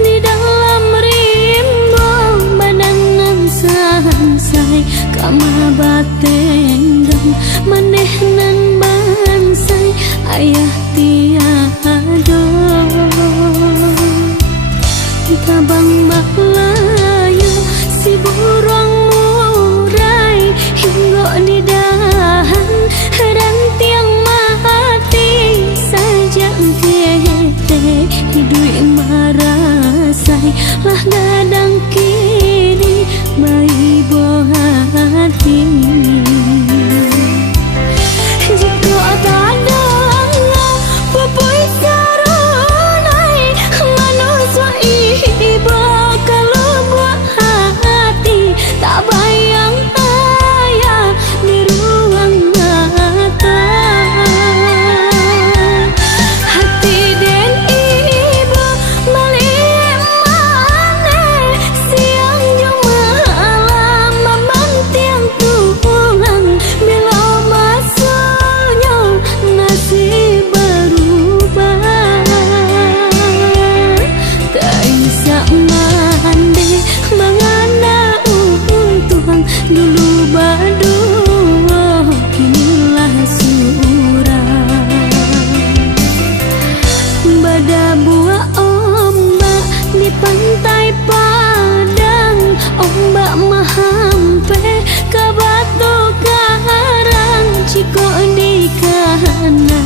di dalam rimbo badangan sansai kama batenggang maneh nan bansai ayah tiado tabang baklayu si burung murai hingga di dahan dan tiang mati saja kete hidui marasai lah gadang kini bayi buah hati jika ada pupui sarunai manusia iba kalau buah hati tak bayang ayah di ruang mata hati dan ibu balik mana siang jam malam memantiang tulang bila masuknya nasib berubah tak bisa mandi mengana untuang dulu badu kinilah surah bada buah ombak di pantai Padang ombak mahampe ke batu karang ciko di kana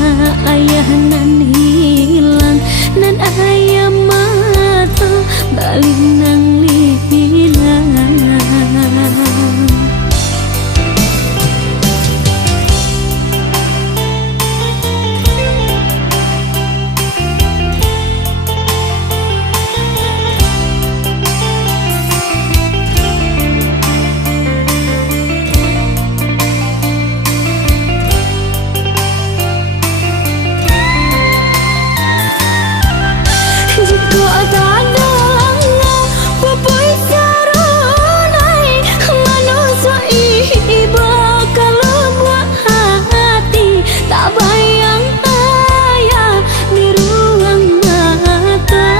ayah nan hilang nan ayah mata balik nang lihilang jika ada pupui sarunai manusia iba kalau buah hati tak bayang ayah di ruang mata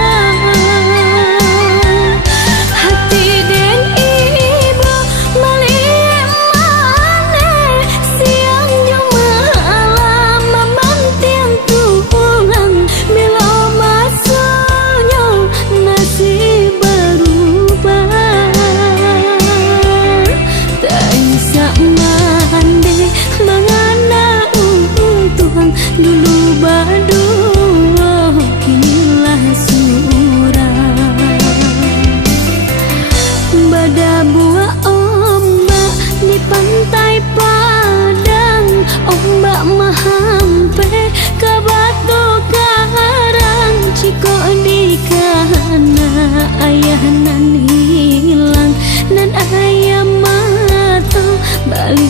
hati dan ibu balik mana siang jam malam memantiang tulang bila masuknya nasib berubah tak bisa mandi mengana untuang dulu badu kinilah surah bada buah ombak di pantai Padang ombak mahampe ke batu karang ciko di kana ayah nan hilang nan ayah mata balik